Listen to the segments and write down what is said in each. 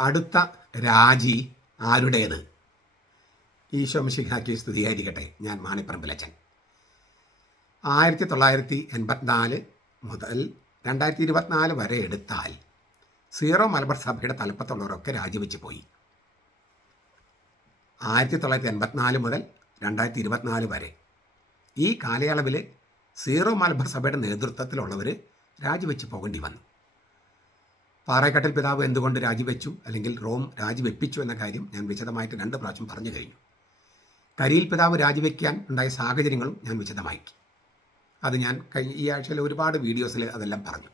അടുത്ത രാജി ആരുടേത്? ഈശോ മിശിഹാക്കി സ്തുതിയായിരിക്കട്ടെ. ഞാൻ മാണിപ്പറമ്പിലച്ചൻ. ആയിരത്തി തൊള്ളായിരത്തി എൺപത്തിനാല് മുതൽ രണ്ടായിരത്തി ഇരുപത്തിനാല് വരെ എടുത്താൽ സീറോ മലബാർ സഭയുടെ തലപ്പത്തുള്ളവരൊക്കെ രാജിവെച്ച് പോയി. ആയിരത്തി തൊള്ളായിരത്തി എൺപത്തിനാല് മുതൽ രണ്ടായിരത്തി ഇരുപത്തിനാല് വരെ. ഈ കാലയളവിൽ സീറോ മലബാർ സഭയുടെ നേതൃത്വത്തിലുള്ളവർ രാജിവെച്ച് പോകേണ്ടി വന്നു. പാറേക്കട്ടിൽ പിതാവ് എന്തുകൊണ്ട് രാജിവെച്ചു അല്ലെങ്കിൽ റോം രാജിവെപ്പിച്ചു എന്ന കാര്യം ഞാൻ വിശദമായിട്ട് രണ്ട് പ്രാവശ്യം പറഞ്ഞു കഴിഞ്ഞു. കരിയിൽ പിതാവ് രാജിവെക്കാൻ ഉണ്ടായ സാഹചര്യങ്ങളും ഞാൻ വിശദമാക്കി. അത് ഞാൻ കഴിഞ്ഞ ഈ ആഴ്ചയിൽ ഒരുപാട് വീഡിയോസിൽ അതെല്ലാം പറഞ്ഞു.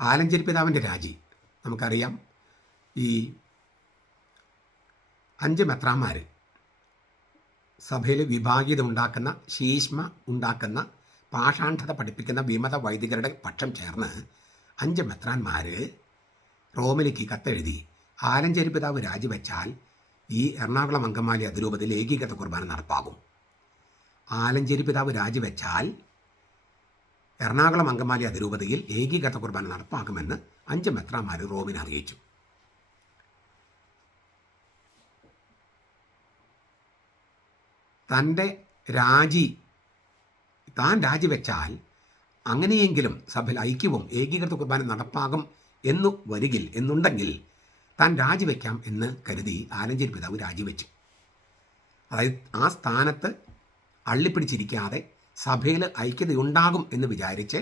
ആലഞ്ചേരി പിതാവിന്റെ രാജി നമുക്കറിയാം. ഈ അഞ്ച് മെത്രാന്മാർ സഭയിൽ വിഭാഗീയത ഉണ്ടാക്കുന്ന ശീഷ്മ ഉണ്ടാക്കുന്ന പാഷാണ്ഠത പഠിപ്പിക്കുന്ന വിമത വൈദികരുടെ പക്ഷം ചേർന്ന് അഞ്ച് മെത്രാന്മാർ റോമിലേക്ക് കത്തെഴുതി ആലഞ്ചേരി പിതാവ് രാജിവെച്ചാൽ ഈ എറണാകുളം അങ്കമാലി അതിരൂപതയിൽ ഏകീകൃത കുർബാന നടപ്പാകും. ആലഞ്ചേരി പിതാവ് രാജിവെച്ചാൽ എറണാകുളം അങ്കമാലി അതിരൂപതയിൽ ഏകീകൃത കുർബാന നടപ്പാക്കുമെന്ന് അഞ്ച് മെത്രാന്മാർ റോമിനെ അറിയിച്ചു. തന്റെ രാജി താൻ രാജിവെച്ചാൽ അങ്ങനെയെങ്കിലും സഭയിൽ ഐക്യവും ഏകീകൃത കുർബാന നടപ്പാകും എന്നു വരികിൽ എന്നുണ്ടെങ്കിൽ താൻ രാജിവെക്കാം എന്ന് കരുതി ആലഞ്ചേരി പിതാവ് രാജിവെച്ചു. അതായത് ആ സ്ഥാനത്ത് അള്ളിപ്പിടിച്ചിരിക്കാതെ സഭയിൽ ഐക്യതയുണ്ടാകും എന്ന് വിചാരിച്ച്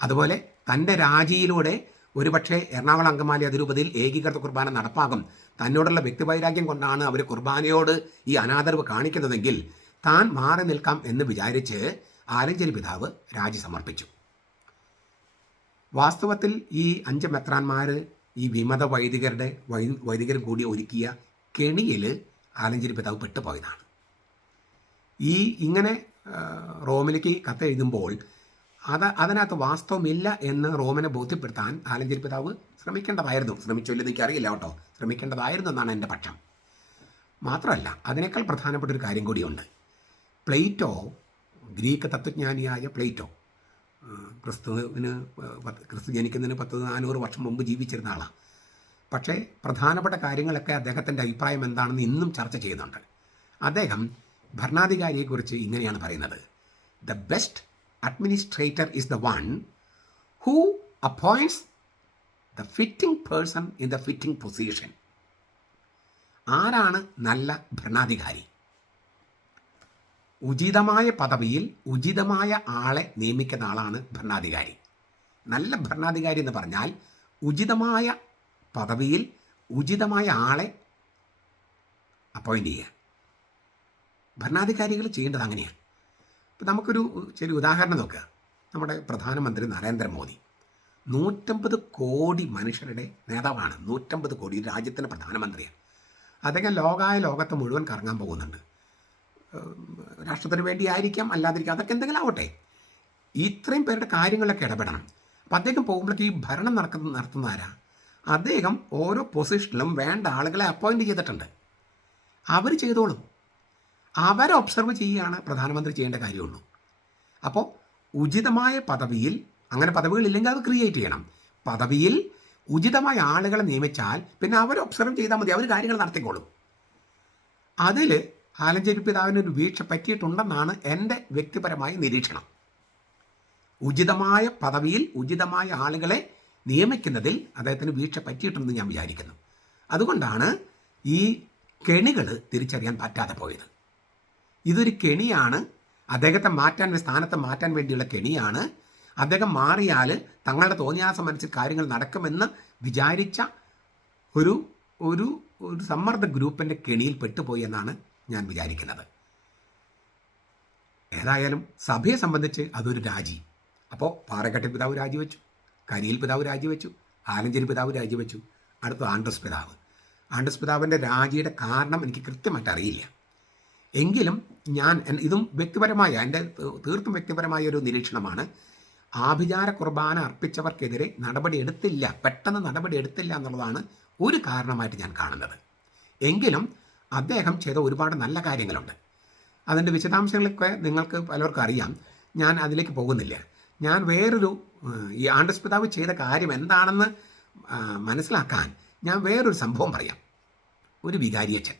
അതുപോലെ തന്റെ രാജിയിലൂടെ ഒരുപക്ഷെ എറണാകുളം അങ്കമാലി അതിരൂപതയിൽ ഏകീകൃത കുർബാന നടപ്പാകും. തന്നോടുള്ള വ്യക്തിവൈരാഗ്യം കൊണ്ടാണ് അവർ കുർബാനയോട് ഈ അനാദരവ് കാണിക്കുന്നതെങ്കിൽ താൻ മാറി നിൽക്കാം എന്ന് വിചാരിച്ച് ആലഞ്ചേരി പിതാവ് രാജി സമർപ്പിച്ചു. വാസ്തവത്തിൽ ഈ അഞ്ച് മെത്രാന്മാർ ഈ വിമത വൈദികരുടെ വൈ വൈദികർ കൂടി ഒരുക്കിയ കെണിയിൽ ആലഞ്ചേരി പിതാവ് പെട്ടുപോയതാണ്. ഈ ഇങ്ങനെ റോമിലേക്ക് റോമിലേക്ക് കത്തെഴുതുമ്പോൾ അത് അതിനകത്ത് വാസ്തവമില്ല എന്ന് റോമിനെ ബോധ്യപ്പെടുത്താൻ ആലഞ്ചേരി പിതാവ് ശ്രമിക്കേണ്ടതായിരുന്നു. ശ്രമിച്ചില്ല എനിക്കറിയില്ല കേട്ടോ. ശ്രമിക്കേണ്ടതായിരുന്നു എന്നാണ് എന്റെ പക്ഷം. മാത്രമല്ല അതിനേക്കാൾ പ്രധാനപ്പെട്ട ഒരു കാര്യം കൂടിയുണ്ട്. പ്ലേറ്റോ ഗ്രീക്ക് തത്വജ്ഞാനിയായ പ്ലേറ്റോ. ക്രിസ്തുവിന് ക്രിസ്തു ജനിക്കുന്നതിന് പത്ത് നാനൂറ് വർഷം മുമ്പ് ജീവിച്ചിരുന്ന ആളാണ് പക്ഷേ പ്രധാനപ്പെട്ട കാര്യങ്ങളൊക്കെ അദ്ദേഹത്തിന്റെ അഭിപ്രായം എന്താണെന്ന് ഇന്നും ചർച്ച ചെയ്യുന്നുണ്ട്. അദ്ദേഹം ഭരണാധികാരിയെക്കുറിച്ച് ഇങ്ങനെയാണ് പറയുന്നത്. The best administrator is the one who appoints the fitting person in the fitting position. ആരാണ് നല്ല ഭരണാധികാരി? ഉചിതമായ പദവിയിൽ ഉചിതമായ ആളെ നിയമിക്കുന്ന ആളാണ് ഭരണാധികാരി. നല്ല ഭരണാധികാരി എന്ന് പറഞ്ഞാൽ ഉചിതമായ പദവിയിൽ ഉചിതമായ ആളെ അപ്പോയിന്റ് ചെയ്യുക. ഭരണാധികാരികൾ ചെയ്യേണ്ടത് അങ്ങനെയാണ്. ഇപ്പം നമുക്കൊരു ചെറിയ ഉദാഹരണം നോക്കുക. നമ്മുടെ പ്രധാനമന്ത്രി നരേന്ദ്രമോദി നൂറ്റമ്പത് കോടി മനുഷ്യരുടെ നേതാവാണ്. നൂറ്റമ്പത് കോടി. രാജ്യത്തിന്റെ പ്രധാനമന്ത്രിയാണ്. അദ്ദേഹം ലോകായ ലോകത്ത് മുഴുവൻ കറങ്ങാൻ പോകുന്നുണ്ട്. രാഷ്ട്രത്തിന് വേണ്ടി ആയിരിക്കാം അല്ലാതിരിക്കാം അതൊക്കെ എന്തെങ്കിലും ആവട്ടെ. ഇത്രയും പേരുടെ കാര്യങ്ങളിലൊക്കെ ഇടപെടണം. അപ്പം അദ്ദേഹം പോകുമ്പോഴേക്ക് ഈ ഭരണം നടക്കുന്ന നടത്തുന്ന ആരാ അദ്ദേഹം ഓരോ പൊസിഷനിലും വേണ്ട ആളുകളെ അപ്പോയിന്റ് ചെയ്തിട്ടുണ്ട്. അവർ ചെയ്തോളും. അവരെ ഒബ്സർവ് ചെയ്യുകയാണ് പ്രധാനമന്ത്രി ചെയ്യേണ്ട കാര്യമുള്ളൂ. അപ്പോൾ ഉചിതമായ പദവിയിൽ അങ്ങനെ പദവികളില്ലെങ്കിൽ അത് ക്രിയേറ്റ് ചെയ്യണം. പദവിയിൽ ഉചിതമായ ആളുകളെ നിയമിച്ചാൽ പിന്നെ അവർ ഒബ്സർവ് ചെയ്താൽ മതി അവർ കാര്യങ്ങൾ നടത്തിക്കോളും. അതിൽ ആലഞ്ചേരി പിതാവിന് ഒരു വീഴ്ച പറ്റിയിട്ടുണ്ടെന്നാണ് എന്റെ വ്യക്തിപരമായ നിരീക്ഷണം. ഉചിതമായ പദവിയിൽ ഉചിതമായ ആളുകളെ നിയമിക്കുന്നതിൽ അദ്ദേഹത്തിന് വീഴ്ച പറ്റിയിട്ടുണ്ടെന്ന് ഞാൻ വിചാരിക്കുന്നു. അതുകൊണ്ടാണ് ഈ കെണികൾ തിരിച്ചറിയാൻ പറ്റാതെ പോയത്. ഇതൊരു കെണിയാണ്. അദ്ദേഹത്തെ മാറ്റാൻ സ്ഥാനത്ത് മാറ്റാൻ വേണ്ടിയുള്ള കെണിയാണ്. അദ്ദേഹം മാറിയാൽ തങ്ങളുടെ തോന്നിയാസം മനസ്സിൽ കാര്യങ്ങൾ നടക്കുമെന്ന് വിചാരിച്ച ഒരു ഒരു ഒരു സമ്മർദ്ദ ഗ്രൂപ്പിന്റെ കെണിയിൽ പെട്ടുപോയി എന്നാണ് ഞാൻ വിചാരിക്കുന്നത്. ഏതായാലും സഭയെ സംബന്ധിച്ച് അതൊരു രാജി. അപ്പോൾ പാറക്കട്ടി പിതാവ് രാജിവെച്ചു കരിയിൽ പിതാവ് രാജിവെച്ചു ആലഞ്ചേരി പിതാവ് രാജിവെച്ചു അടുത്ത ആൻഡ്രസ് പിതാവ്. ആൻഡ്രസ് പിതാവിന്റെ രാജിയുടെ കാരണം എനിക്ക് കൃത്യമായിട്ട് അറിയില്ല. എങ്കിലും ഞാൻ ഇതും വ്യക്തിപരമായ എന്റെ തീർത്തും വ്യക്തിപരമായ ഒരു നിരീക്ഷണമാണ്. ആഭിചാര കുർബാന അർപ്പിച്ചവർക്കെതിരെ നടപടി എടുത്തില്ല പെട്ടെന്ന് നടപടി എടുത്തില്ല എന്നുള്ളതാണ് ഒരു കാരണമായിട്ട് ഞാൻ കാണുന്നത്. എങ്കിലും അദ്ദേഹം ചെയ്ത ഒരുപാട് നല്ല കാര്യങ്ങളുണ്ട്. അതിന്റെ വിശദാംശങ്ങളൊക്കെ നിങ്ങൾക്ക് പലർക്കും അറിയാം. ഞാൻ അതിലേക്ക് പോകുന്നില്ല. ഞാൻ വേറൊരു ഈ ആണ്ടസ് പിതാവ് ചെയ്ത കാര്യം എന്താണെന്ന് മനസ്സിലാക്കാൻ ഞാൻ വേറൊരു സംഭവം പറയാം. ഒരു വികാരിയച്ഛൻ.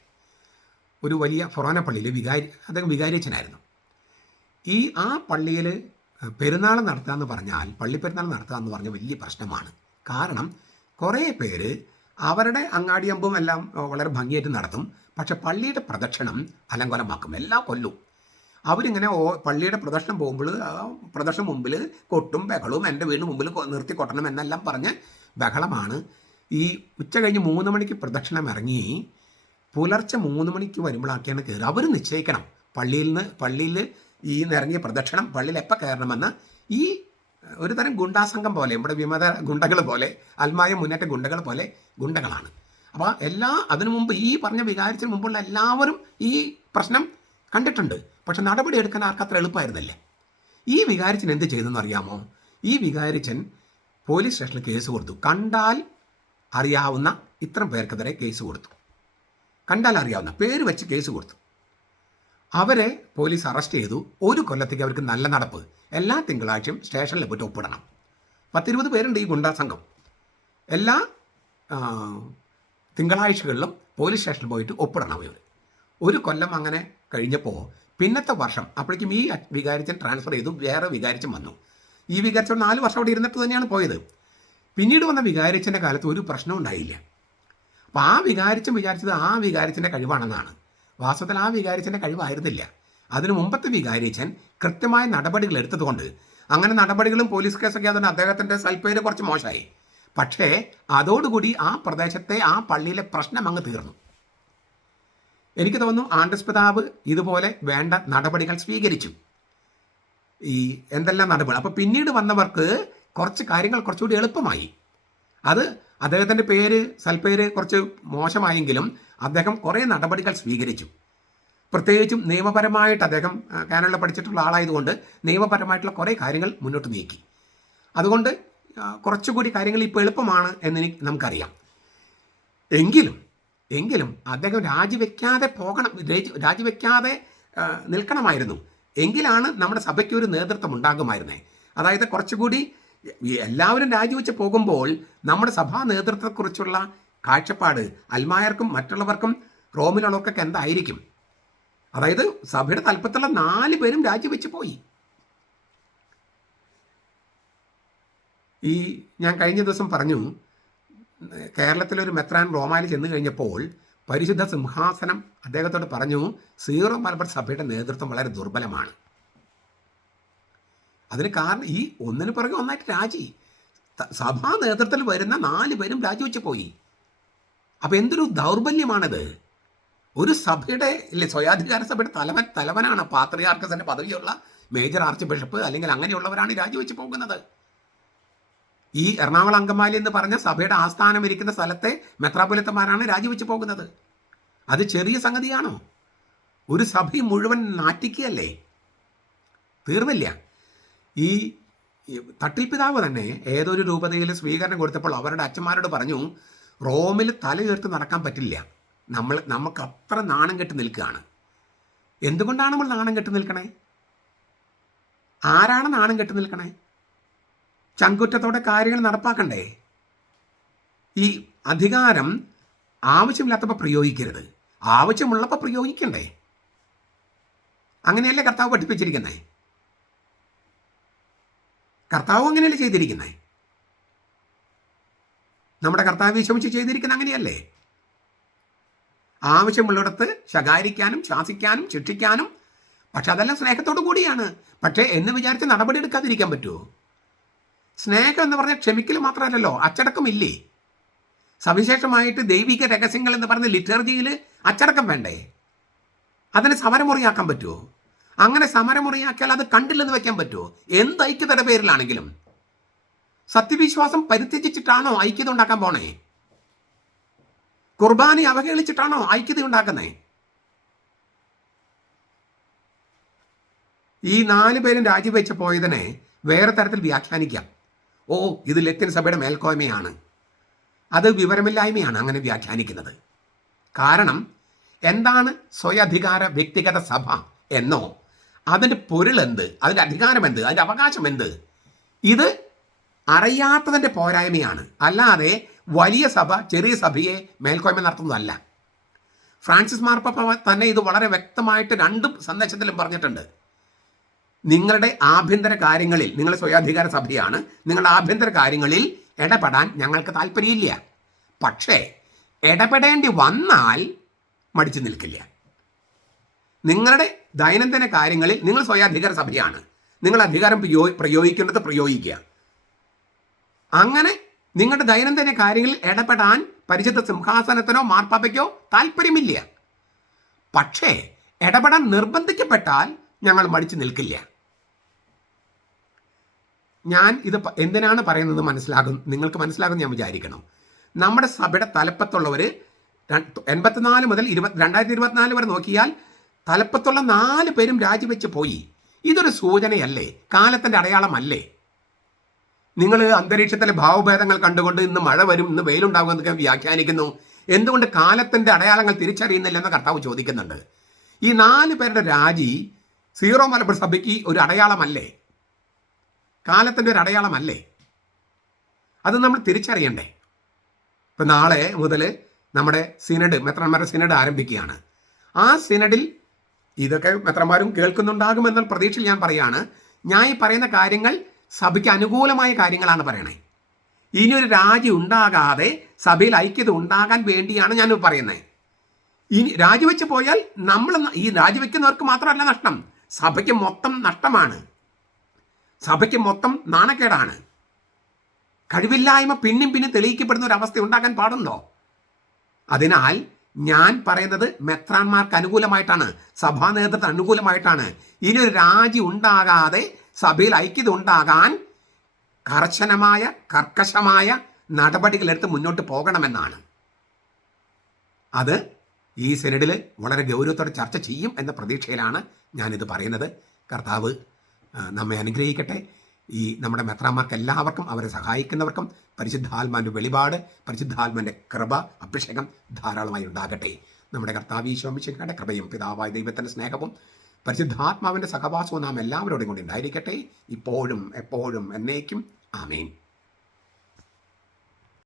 ഒരു വലിയ ഫൊറോന പള്ളിയിൽ വികാരി അദ്ദേഹം വികാരിയച്ഛനായിരുന്നു. ഈ ആ പള്ളിയിൽ പെരുന്നാൾ നടത്തുക എന്ന് പറഞ്ഞാൽ പള്ളി പെരുന്നാൾ നടത്തുക എന്ന് പറഞ്ഞ വലിയ പ്രശ്നമാണ്. കാരണം കുറേ പേര് അവരുടെ അങ്ങാടിയമ്പും എല്ലാം വളരെ ഭംഗിയായിട്ട് നടത്തും. പക്ഷെ പള്ളിയുടെ പ്രദക്ഷിണം അലങ്കോലമാക്കും. എല്ലാം കൊല്ലും. അവരിങ്ങനെ ഓ പള്ളിയുടെ പ്രദർശനം പോകുമ്പോൾ പ്രദർശനം മുമ്പിൽ കൊട്ടും ബഹളവും എന്റെ വീടിന് മുമ്പിൽ നിർത്തി കൊട്ടണം എന്നെല്ലാം പറഞ്ഞ് ബഹളമാണ്. ഈ ഉച്ച കഴിഞ്ഞ് മൂന്ന് മണിക്ക് പ്രദക്ഷിണം ഇറങ്ങി പുലർച്ചെ മൂന്ന് മണിക്ക് വരുമ്പോഴാക്കിയാണ് കയറുക. അവർ നിശ്ചയിക്കണം പള്ളിയിൽ നിന്ന് പള്ളിയിൽ ഈ നിറങ്ങിയ പ്രദക്ഷിണം പള്ളിയിൽ എപ്പോൾ കയറണമെന്ന്. ഈ ഒരു തരം ഗുണ്ടാസംഘം പോലെ നമ്മുടെ വിമത ഗുണ്ടകൾ പോലെ അൽമായ മുന്നേറ്റ ഗുണ്ടകൾ പോലെ ഗുണ്ടകളാണ്. അപ്പോൾ എല്ലാ അതിനു മുമ്പ് ഈ പറഞ്ഞ വികാരിച്ചതിന് മുമ്പുള്ള എല്ലാവരും ഈ പ്രശ്നം കണ്ടിട്ടുണ്ട്. പക്ഷെ നടപടി എടുക്കാൻ ആർക്കത്ര എളുപ്പമായിരുന്നല്ലേ? ഈ വികാരിച്ചൻ എന്ത് ചെയ്തെന്ന് അറിയാമോ? ഈ വികാരിച്ചൻ പോലീസ് സ്റ്റേഷനിൽ കേസ് കൊടുത്തു. കണ്ടാൽ അറിയാവുന്ന ഇത്തരം പേർക്കെതിരെ കേസ് കൊടുത്തു. കണ്ടാൽ അറിയാവുന്ന പേര് വെച്ച് കേസ് കൊടുത്തു. അവരെ പോലീസ് അറസ്റ്റ് ചെയ്തു. ഒരു കൊല്ലത്തേക്ക് അവർക്ക് നല്ല നടപ്പ്. എല്ലാ തിങ്കളാഴ്ചയും സ്റ്റേഷനിൽ പോയിട്ട് ഒപ്പിടണം. പത്തിരുപത് പേരുണ്ട് ഈ ഗുണ്ടാ സംഘം. എല്ലാ തിങ്കളാഴ്ചകളിലും പോലീസ് സ്റ്റേഷനിൽ പോയിട്ട് ഒപ്പിടണം ഇവർ ഒരു കൊല്ലം അങ്ങനെ കഴിഞ്ഞപ്പോൾ പിന്നത്തെ വർഷം അപ്പോഴേക്കും ഈ വികാരിച്ചൻ ട്രാൻസ്ഫർ ചെയ്തു വേറെ വികാരിച്ചൻ വന്നു. ഈ വികാരിച്ചൻ നാല് വർഷം അവിടെ ഇരുന്നിട്ട് തന്നെയാണ് പോയത്. പിന്നീട് വന്ന വികാരിച്ചന്റെ കാലത്ത് ഒരു പ്രശ്നം ഉണ്ടായില്ല. അപ്പോൾ ആ വികാരിച്ചൻ വിചാരിച്ചത് ആ വികാരിച്ചന്റെ കഴിവാണെന്നാണ്. വാസ്തവത്തിൽ ആ വികാരിച്ചന്റെ കഴിവായിരുന്നില്ല. അതിനു മുമ്പത്തെ വികാരിച്ചൻ കൃത്യമായ നടപടികൾ എടുത്തതുകൊണ്ട് അങ്ങനെ നടപടികളും പോലീസ് കേസൊക്കെ അതുകൊണ്ട് അദ്ദേഹത്തിന്റെ സൽപ്പേര് കുറച്ച് മോശമായി. പക്ഷേ അതോടുകൂടി ആ പ്രദേശത്തെ ആ പള്ളിയിലെ പ്രശ്നം അങ്ങ് തീർന്നു. എനിക്ക് തോന്നുന്നു ആണ്ടസ് പിതാവ് ഇതുപോലെ വേണ്ട നടപടികൾ സ്വീകരിച്ചു. ഈ എന്തെല്ലാം നടപടി അപ്പോൾ പിന്നീട് വന്നവർക്ക് കുറച്ച് കാര്യങ്ങൾ കുറച്ചുകൂടി എളുപ്പമായി. അത് അദ്ദേഹത്തിന്റെ പേര് സൽപ്പേര് കുറച്ച് മോശമായെങ്കിലും അദ്ദേഹം കുറേ നടപടികൾ സ്വീകരിച്ചു. പ്രത്യേകിച്ചും നിയമപരമായിട്ട് അദ്ദേഹം കാനഡ പഠിച്ചിട്ടുള്ള ആളായതുകൊണ്ട് നിയമപരമായിട്ടുള്ള കുറേ കാര്യങ്ങൾ മുന്നോട്ട് നീക്കി. അതുകൊണ്ട് കുറച്ചുകൂടി കാര്യങ്ങൾ ഇപ്പോൾ എളുപ്പമാണ് എന്ന് നമുക്കറിയാം. എങ്കിലും എങ്കിലും അദ്ദേഹം രാജിവെക്കാതെ പോകണം രാജിവെക്കാതെ നിൽക്കണമായിരുന്നു. എങ്കിലാണ് നമ്മുടെ സഭയ്ക്ക് ഒരു നേതൃത്വം ഉണ്ടാകുമായിരുന്നേ. അതായത് കുറച്ചുകൂടി എല്ലാവരും രാജിവെച്ച് പോകുമ്പോൾ നമ്മുടെ സഭാ നേതൃത്വത്തെക്കുറിച്ചുള്ള കാഴ്ചപ്പാട് അൽമായർക്കും മറ്റുള്ളവർക്കും റോമിലുള്ളവർക്കൊക്കെ എന്തായിരിക്കും? അതായത് സഭയുടെ തലപ്പത്തുള്ള നാല് പേരും രാജിവെച്ച് പോയി. ഈ ഞാൻ കഴിഞ്ഞ ദിവസം പറഞ്ഞു കേരളത്തിലൊരു മെത്രാൻ റോമായിൽ ചെന്ന് കഴിഞ്ഞപ്പോൾ പരിശുദ്ധ സിംഹാസനം അദ്ദേഹത്തോട് പറഞ്ഞു സീറോ മലബാർ സഭയുടെ നേതൃത്വം വളരെ ദുർബലമാണ്. അതിന് കാരണം ഈ ഒന്നിന് പുറകെ ഒന്നായിട്ട് രാജി. സഭാ നേതൃത്വത്തിൽ വരുന്ന നാല് പേരും രാജിവെച്ച് പോയി. അപ്പോൾ എന്തൊരു ദൗർബല്യമാണിത്. ഒരു സഭയുടെ ഇല്ലേ സ്വയാധികാര സഭയുടെ തലവൻ തലവനാണ് പാത്രിയാർക്കസിന്റെ പദവിയുള്ള മേജർ ആർച്ച് ബിഷപ്പ് അല്ലെങ്കിൽ അങ്ങനെയുള്ളവരാണ് രാജിവെച്ച് പോകുന്നത്. ഈ എറണാകുളം അങ്കമാലി എന്ന് പറഞ്ഞ സഭയുടെ ആസ്ഥാനം ഇരിക്കുന്ന സ്ഥലത്തെ മെത്രാപൊലിത്തമാരാണ് രാജിവെച്ച് പോകുന്നത്. അത് ചെറിയ സംഗതിയാണോ? ഒരു സഭ മുഴുവൻ നാറ്റിക്കുകയല്ലേ? തീർന്നില്ല. ഈ തട്ടിൽ പിതാവ് തന്നെ ഏതൊരു രൂപതയിൽ സ്വീകരണം കൊടുത്തപ്പോൾ അവരുടെ അച്ഛന്മാരോട് പറഞ്ഞു റോമിൽ തല ഉയർത്തി നടക്കാൻ പറ്റില്ല. നമ്മൾ നമുക്ക് അത്ര നാണം കെട്ട് നിൽക്കുകയാണ്. എന്തുകൊണ്ടാണ് നമ്മൾ നാണം കെട്ട് നിൽക്കണേ? ആരാണ് നാണം കെട്ട് നിൽക്കണേ? ചങ്കുറ്റത്തോടെ കാര്യങ്ങൾ നടപ്പാക്കണ്ടേ? ഈ അധികാരം ആവശ്യമില്ലാത്തപ്പോൾ പ്രയോഗിക്കരുത്. ആവശ്യമുള്ളപ്പോൾ പ്രയോഗിക്കണ്ടേ? അങ്ങനെയല്ലേ കർത്താവ് പഠിപ്പിച്ചിരിക്കുന്നേ? കർത്താവ് അങ്ങനെയല്ലേ ചെയ്തിരിക്കുന്നേ? നമ്മുടെ കർത്താവ് വിശമിച്ച് ചെയ്തിരിക്കുന്ന അങ്ങനെയല്ലേ? ആവശ്യമുള്ളിടത്ത് ശകാരിക്കാനും ശാസിക്കാനും ശിക്ഷിക്കാനും പക്ഷെ അതെല്ലാം സ്നേഹത്തോടു കൂടിയാണ്. പക്ഷേ എന്ന് വിചാരിച്ച് നടപടി എടുക്കാതിരിക്കാൻ പറ്റുമോ സ്നേഹം എന്ന് പറഞ്ഞാൽ ക്ഷമിക്കൽ മാത്രമല്ലല്ലോ. അച്ചടക്കം ഇല്ലേ സവിശേഷമായിട്ട് ദൈവിക രഹസ്യങ്ങൾ എന്ന് പറഞ്ഞ ലിറ്റർജിയിൽ അച്ചടക്കം വേണ്ടേ? അതിനെ സമരമുറിയാക്കാൻ പറ്റുമോ അങ്ങനെ സമരമുറിയാക്കിയാൽ അത് കണ്ടില്ലെന്ന് വെക്കാൻ പറ്റുമോ എന്ത് ഐക്യതയുടെ പേരിലാണെങ്കിലും? സത്യവിശ്വാസം പരിത്യജിച്ചിട്ടാണോ ഐക്യത ഉണ്ടാക്കാൻ പോണേ? കുർബാനി അവഹേളിച്ചിട്ടാണോ ഐക്യത ഉണ്ടാക്കുന്നേ? ഈ നാല് പേരും രാജിവെച്ച് പോയതിനെ വേറെ തരത്തിൽ വ്യാഖ്യാനിക്കാം. ഓ ഇത് ലത്തിൻ സഭയുടെ മേൽക്കോയ്മയാണ്. അത് വിവരമില്ലായ്മയാണ് അങ്ങനെ വ്യാഖ്യാനിക്കുന്നത്. കാരണം എന്താണ് സ്വയധികാര വ്യക്തിഗത സഭ എന്നോ അതിന്റെ പൊരുൾ എന്ത് അതിന്റെ അധികാരം എന്ത് അതിന്റെ അവകാശം എന്ത് ഇത് അറിയാത്തതിന്റെ പോരായ്മയാണ്. അല്ലാതെ വലിയ സഭ ചെറിയ സഭയെ മേൽക്കോയ്മ നടത്തുന്നതല്ല. ഫ്രാൻസിസ് മാർപ്പ തന്നെ ഇത് വളരെ വ്യക്തമായിട്ട് രണ്ട് സന്ദേശത്തിലും പറഞ്ഞിട്ടുണ്ട്. നിങ്ങളുടെ ആഭ്യന്തര കാര്യങ്ങളിൽ നിങ്ങൾ സ്വയാധികാര സഭയാണ് നിങ്ങളുടെ ആഭ്യന്തര കാര്യങ്ങളിൽ ഇടപെടാൻ ഞങ്ങൾക്ക് താല്പര്യമില്ല. പക്ഷേ ഇടപെടേണ്ടി വന്നാൽ മടിച്ചു നിൽക്കില്ല. നിങ്ങളുടെ ദൈനംദിന കാര്യങ്ങളിൽ നിങ്ങൾ സ്വയാധികാര സഭയാണ്. നിങ്ങൾ അധികാരം പ്രയോ- പ്രയോഗിക്കേണ്ടത് പ്രയോഗിക്കുക. അങ്ങനെ നിങ്ങളുടെ ദൈനംദിന കാര്യങ്ങളിൽ ഇടപെടാൻ പരിശുദ്ധ സിംഹാസനത്തിനോ മാർപ്പാപ്പയ്ക്കോ താല്പര്യമില്ല. പക്ഷേ ഇടപെടാൻ നിർബന്ധിക്കപ്പെട്ടാൽ ഞങ്ങൾ മടിച്ചു നിൽക്കില്ല. ഞാൻ ഇത് എന്തിനാണ് പറയുന്നത് മനസ്സിലാകും? നിങ്ങൾക്ക് മനസ്സിലാകും ഞാൻ വിചാരിക്കണം. നമ്മുടെ സഭയുടെ തലപ്പത്തുള്ളവർ എൺപത്തിനാല് മുതൽ ഇരുപത്തി രണ്ടായിരത്തി ഇരുപത്തിനാല് വരെ നോക്കിയാൽ തലപ്പത്തുള്ള നാല് പേരും രാജിവെച്ച് പോയി. ഇതൊരു സൂചനയല്ലേ? കാലത്തിന്റെ അടയാളമല്ലേ? നിങ്ങൾ അന്തരീക്ഷത്തിലെ ഭാവഭേദങ്ങൾ കണ്ടുകൊണ്ട് ഇന്ന് മഴ വരും ഇന്ന് വെയിലുണ്ടാകും എന്നൊക്കെ വ്യാഖ്യാനിക്കുന്നു. എന്തുകൊണ്ട് കാലത്തിന്റെ അടയാളങ്ങൾ തിരിച്ചറിയുന്നില്ലെന്ന് കർത്താവ് ചോദിക്കുന്നുണ്ട്. ഈ നാല് പേരുടെ രാജി സീറോ മലബാർ സഭയ്ക്ക് ഒരു അടയാളമല്ലേ? കാലത്തിന്റെ ഒരു അടയാളമല്ലേ? അത് നമ്മൾ തിരിച്ചറിയണ്ടേ? ഇപ്പം നാളെ മുതൽ നമ്മുടെ സിനഡ് മെത്രന്മാരുടെ സിനഡ് ആരംഭിക്കുകയാണ്. ആ സിനഡിൽ ഇതൊക്കെ മെത്രന്മാരും കേൾക്കുന്നുണ്ടാകുമെന്ന പ്രതീക്ഷയിൽ ഞാൻ പറയാണ്. ഞാൻ ഈ പറയുന്ന കാര്യങ്ങൾ സഭയ്ക്ക് അനുകൂലമായ കാര്യങ്ങളാണ് പറയണേ. ഇനിയൊരു രാജി ഉണ്ടാകാതെ സഭയിൽ ഐക്യത ഉണ്ടാകാൻ വേണ്ടിയാണ് ഞാൻ പറയുന്നത് ഇനി രാജിവെച്ച് പോയാൽ നമ്മൾ ഈ രാജിവെക്കുന്നവർക്ക് മാത്രമല്ല നഷ്ടം. സഭയ്ക്ക് മൊത്തം നഷ്ടമാണ്. സഭയ്ക്ക് മൊത്തം നാണക്കേടാണ്. കഴിവില്ലായ്മ പിന്നും പിന്നും തെളിയിക്കപ്പെടുന്ന ഒരു അവസ്ഥ ഉണ്ടാക്കാൻ പാടുണ്ടോ? അതിനാൽ ഞാൻ പറയുന്നത് മെത്രാന്മാർക്ക് അനുകൂലമായിട്ടാണ് സഭാ നേതൃത്വത്തിന് അനുകൂലമായിട്ടാണ്. ഇനി ഒരു രാജി ഉണ്ടാകാതെ സഭയിൽ ഐക്യത ഉണ്ടാകാൻ കർശനമായ കർക്കശമായ നടപടികളെടുത്ത് മുന്നോട്ട് പോകണമെന്നാണ്. അത് ഈ സെനഡിൽ വളരെ ഗൗരവത്തോടെ ചർച്ച ചെയ്യും എന്ന പ്രതീക്ഷയിലാണ് ഞാനിത് പറയുന്നത്. കർത്താവ് നമ്മെ അനുഗ്രഹിക്കട്ടെ. ഈ നമ്മുടെ മെത്രാമാർക്ക് എല്ലാവർക്കും അവരെ സഹായിക്കുന്നവർക്കും പരിശുദ്ധാത്മാന്റെ വെളിപാട് പരിശുദ്ധാത്മാന്റെ കൃപ അഭിഷേകം ധാരാളമായി ഉണ്ടാകട്ടെ. നമ്മുടെ കർത്താവ് ഈശോമിശിഖയുടെ കൃപയും പിതാവായ ദൈവത്തിന്റെ സ്നേഹവും പരിശുദ്ധാത്മാവിന്റെ സഹവാസവും നാം എല്ലാവരോടും കൂടി ഉണ്ടായിരിക്കട്ടെ. ഇപ്പോഴും എപ്പോഴും എന്നേക്കും. ആമേൻ.